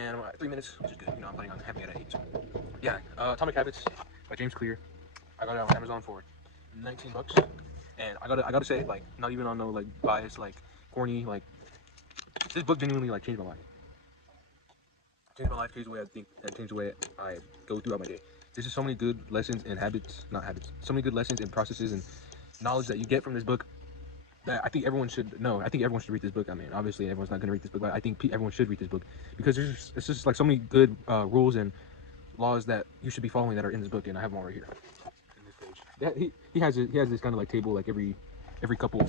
and I'm at 3 minutes, which is good. You know, I'm planning on having it at 8. So, yeah, Atomic Habits by James Clear. I got it on Amazon for 19 bucks, and I gotta say, like, not even on no like bias, like corny, like this book genuinely like changed my life. Changed my life, changed the way I think, and changed the way I go throughout my day. There's just so many good lessons and habits, not habits, so many good lessons and processes and knowledge that you get from this book that I think everyone should know. I think everyone should read this book. I mean, obviously everyone's not going to read this book, but I think everyone should read this book because it's just like so many good rules and laws that you should be following that are in this book, and I have them all right here in this page. He has this kind of like table like every couple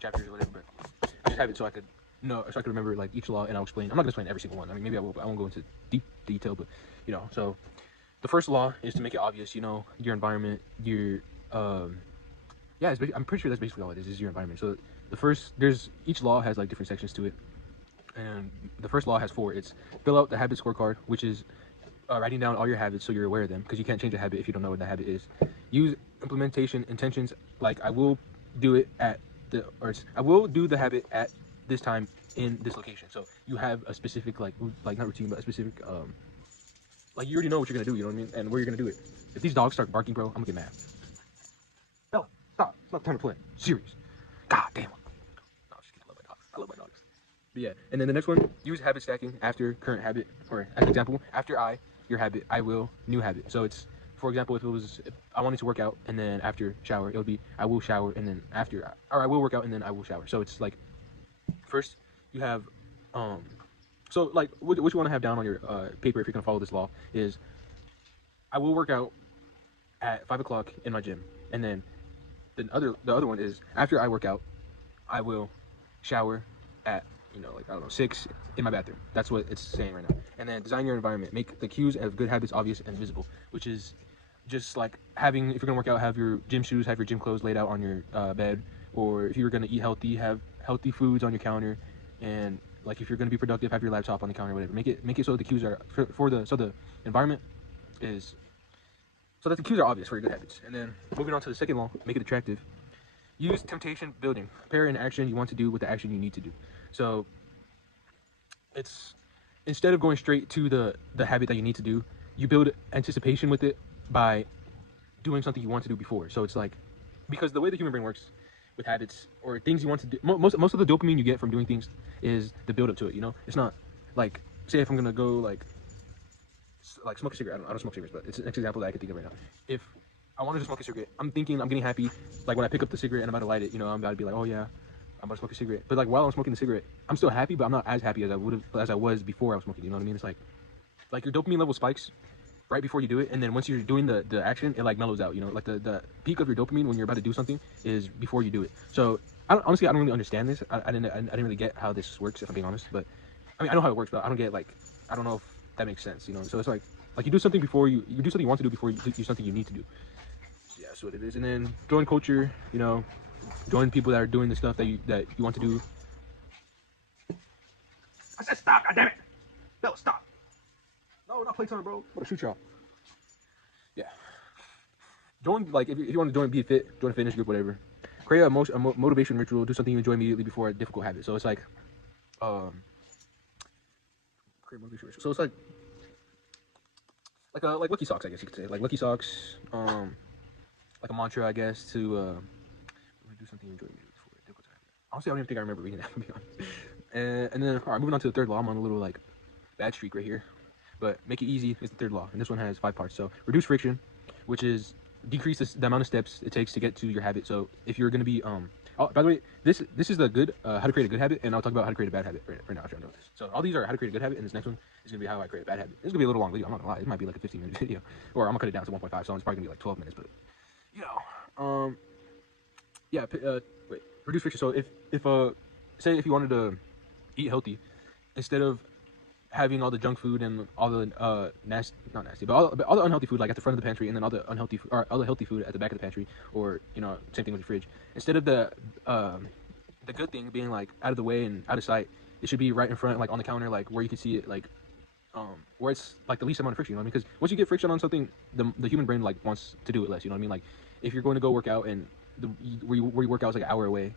chapters or whatever, but I just have it so I could know, so I could remember like each law, and I'll explain. I'm not gonna explain every single one. I mean, maybe I will, but I won't go into deep detail. But you know, so the first law is to make it obvious. You know, your environment, your yeah, I'm pretty sure that's basically all it is your environment. So the first, there's each law has like different sections to it, and the first law has 4. It's fill out the habit scorecard, which is writing down all your habits so you're aware of them, because you can't change a habit if you don't know what the habit is. Use implementation intentions, like I will do it at I will do the habit at this time in this location. So you have a specific like not routine, but a specific like you already know what you're gonna do. You know what I mean, and where you're gonna do it. If these dogs start barking, bro, I'm gonna get mad. Bella, stop! It's not time to play. Serious. God damn. No, I'm just kidding. I love my dogs. I love my dogs. But yeah, and then the next one, use habit stacking after current habit, or as an example, after your habit, I will, new habit. So it's, for example, if I wanted to work out and then after shower, it would be I will shower and then after, or I will work out and then I will shower. So it's like, first you have, um, so like what you want to have down on your paper if you're gonna follow this law is, I will work out at 5 o'clock in my gym, and then the other one is after I work out, I will shower at, you know, like I don't know, 6 in my bathroom. That's what it's saying right now. And then design your environment. Make the cues of good habits obvious and visible, which is just like having, if you're gonna work out, have your gym shoes, have your gym clothes laid out on your bed, or if you're gonna eat healthy, have healthy foods on your counter, and like if you're gonna be productive, have your laptop on the counter, whatever. Make it so the cues are so the environment is, so that the cues are obvious for your good habits. And then moving on to the second law, make it attractive. Use temptation building. Pair an action you want to do with the action you need to do. So it's, instead of going straight to the habit that you need to do, you build anticipation with it by doing something you want to do before. So it's like, because the way the human brain works with habits or things you want to do, most of the dopamine you get from doing things is the build up to it. You know, it's not like, say if I'm gonna go like smoke a cigarette. I don't smoke cigarettes, but it's an example that I can think of right now. If I wanted to smoke a cigarette, I'm thinking I'm getting happy. Like when I pick up the cigarette and I'm about to light it, you know, I'm about to be like, oh yeah, I'm about to smoke a cigarette. But like while I'm smoking the cigarette, I'm still happy, but I'm not as happy as I was before I was smoking. You know what I mean? It's like your dopamine level spikes right before you do it, and then once you're doing the action, it like mellows out. You know, like the peak of your dopamine when you're about to do something is before you do it. So honestly, I don't really understand this. I didn't really get how this works, if I'm being honest. But I mean, I know how it works, but I don't get, like, I don't know if that makes sense. You know, so it's like you do something before you do something you want to do before you do something you need to do. So yeah, that's what it is. And then join culture. You know, join people that are doing the stuff that you want to do. I said stop. God damn it! No, stop. No, not playtime, bro. I'm gonna shoot y'all. Yeah. Join, like, if you want to join Be Fit, join a fitness group, whatever. Create a motivation ritual. Do something you enjoy immediately before a difficult habit. So it's like, create motivation ritual. So it's like Lucky Socks, I guess you could say. Like Lucky Socks, like a mantra, I guess, to do something you enjoy immediately before a difficult habit. Honestly, I don't even think I remember reading that, to be honest. And then, all right, moving on to the third law. I'm on a little like bad streak right here, but make it easy is the third law, and this one has 5 parts. So reduce friction, which is decrease the amount of steps it takes to get to your habit. So if you're going to be oh, by the way, this is the good how to create a good habit, and I'll talk about how to create a bad habit right now after I know this. So all these are how to create a good habit, and this next one is going to be how I create a bad habit. This is going to be a little long video. I'm not gonna lie, it might be like a 15-minute video, or I'm gonna cut it down to 1.5, so it's probably gonna be like 12 minutes. But you know, yeah, wait, reduce friction. So if say if you wanted to eat healthy, instead of having all the junk food and all the not nasty, but all the unhealthy food like at the front of the pantry, and then all the unhealthy food, or all the healthy food at the back of the pantry, or you know, same thing with your fridge. Instead of the good thing being like out of the way and out of sight, it should be right in front, like on the counter, like where you can see it, like where it's like the least amount of friction. You know what I mean? Because once you get friction on something, the human brain like wants to do it less. You know what I mean? Like if you're going to go work out and where you work out is like an hour away,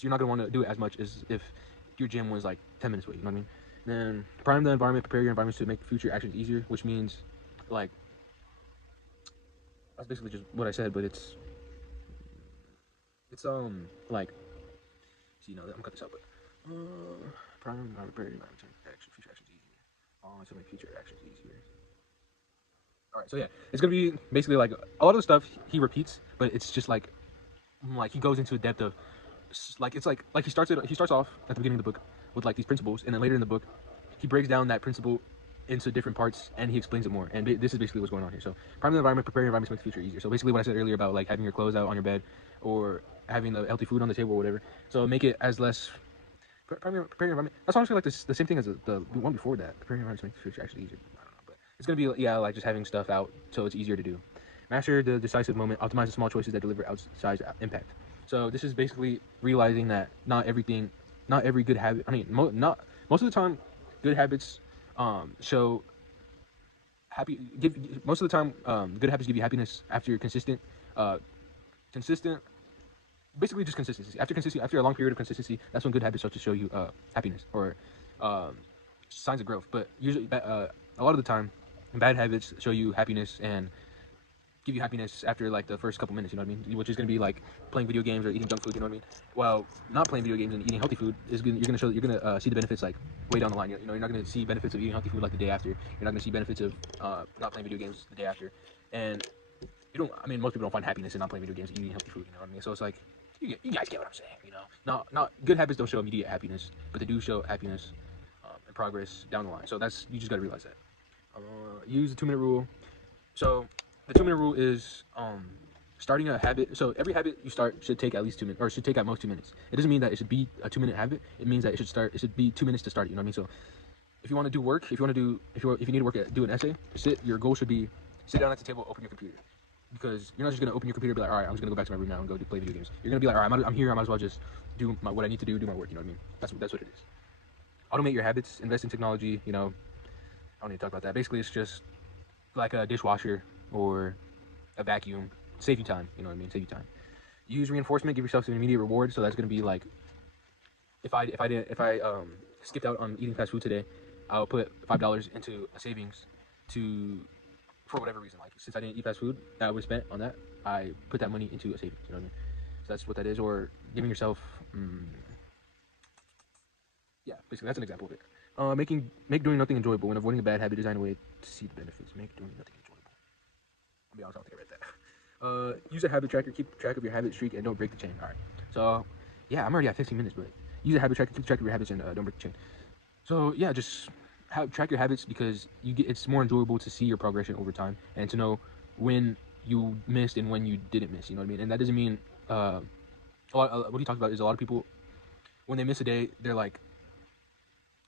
you're not gonna want to do it as much as if your gym was like 10 minutes away. You know what I mean? Then prime the environment, prepare your environments to make future actions easier, which means like that's basically just what I said, but it's like see, I'm gonna cut this out, but prime the environment, prepare your environment to make future actions easier. To make future actions easier. All right, so yeah, it's gonna be basically like a lot of the stuff he repeats, but it's just like he goes into a depth of like it's like he starts off at the beginning of the book with like these principles, and then later in the book he breaks down that principle into different parts and he explains it more. And this is basically what's going on here. So prime the environment, prepare your environment to make the future easier. So basically what I said earlier about like having your clothes out on your bed or having the healthy food on the table or whatever. So make it as less prepare your environment. That's honestly like the same thing as the one before that. Preparing your environment to make the future actually easier. I don't know, but it's gonna be yeah like just having stuff out so it's easier to do. Master the decisive moment. Optimize the small choices that deliver outsized impact. So this is basically realizing that not every good habit. I mean, not most of the time, good habits show happy. Give most of the time, good habits give you happiness after you're uh, consistent. Basically, just consistency. After a long period of consistency, that's when good habits start to show you happiness or um, signs of growth. But usually, a lot of the time, bad habits show you happiness and give you happiness after like the first couple minutes, you know what I mean? Which is gonna be like playing video games or eating junk food, you know what I mean? Well, not playing video games and eating healthy food is gonna you're gonna see the benefits like way down the line. You're not gonna see benefits of eating healthy food like the day after. You're not gonna see benefits of not playing video games the day after. And you don't. I mean, most people don't find happiness in not playing video games, and eating healthy food. You know what I mean? So it's like you guys get what I'm saying, you know? Not good habits don't show immediate happiness, but they do show happiness and progress down the line. So that's you just gotta realize that. Use the 2 minute rule. So the 2 minute rule is starting a habit. So every habit you start should take at least 2 minutes, or should take at most 2 minutes. It doesn't mean that it should be a 2 minute habit. It means that it should be 2 minutes to start. You know what I mean? So if you want to do work, if you need to do an essay, your goal should be sit down at the table, open your computer. Because you're not just gonna open your computer and be like, all right, I'm just gonna go back to my room now and go play video games. You're gonna be like, all right, I'm here. I might as well just do what I need to do my work. You know what I mean? That's what it is. Automate your habits. Invest in technology. I don't need to talk about that. Basically, it's just like a dishwasher or a vacuum. Save you time. You know what I mean? Save you time. Use reinforcement. Give yourself an immediate reward. So that's gonna be like, if I skipped out on eating fast food today, I'll put $5 into a savings to for whatever reason. Like since I didn't eat fast food that I would have spent on that, I put that money into a savings. You know what I mean? So that's what that is. Or giving yourself, yeah, basically that's an example of it. Make doing nothing enjoyable. When avoiding a bad habit, design a way to see the benefits. Make doing nothing enjoyable. I'll be honest, I don't think I read that. Use a habit tracker. Keep track of your habit streak and don't break the chain. All right. So yeah, I'm already at 15 minutes, but use a habit tracker. Keep track of your habits and don't break the chain. So yeah, just track your habits because it's more enjoyable to see your progression over time and to know when you missed and when you didn't miss. You know what I mean? And that doesn't mean what he talks about is a lot of people when they miss a day, they're like,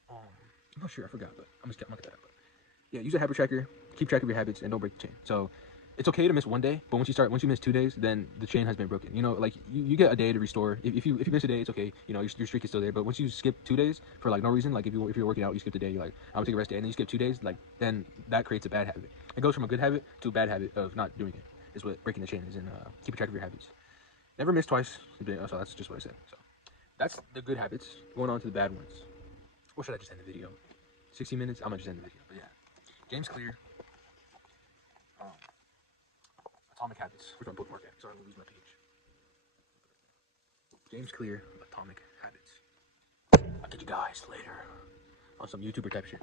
I'm not sure, I forgot, but I'm gonna look that up. But yeah, use a habit tracker, keep track of your habits, and don't break the chain. So it's okay to miss one day, but once you miss 2 days, then the chain has been broken. Like you get a day to restore. If you miss a day, it's okay. Your streak is still there. But once you skip 2 days for like no reason, like if you're working out, you skip a day, you're like I'm gonna take a rest day, and then you skip 2 days, like then that creates a bad habit. It goes from a good habit to a bad habit of not doing it. Is what breaking the chain is, and keeping track of your habits. Never miss twice. So that's just what I said. So that's the good habits. Going on to the bad ones. Or should I just end the video? 60 minutes. I'm gonna just end the video. But yeah, James Clear. Atomic Habits. Where's my bookmark at? Sorry, I'm gonna lose my page. James Clear, Atomic Habits. I'll catch you guys later on some YouTuber type shit.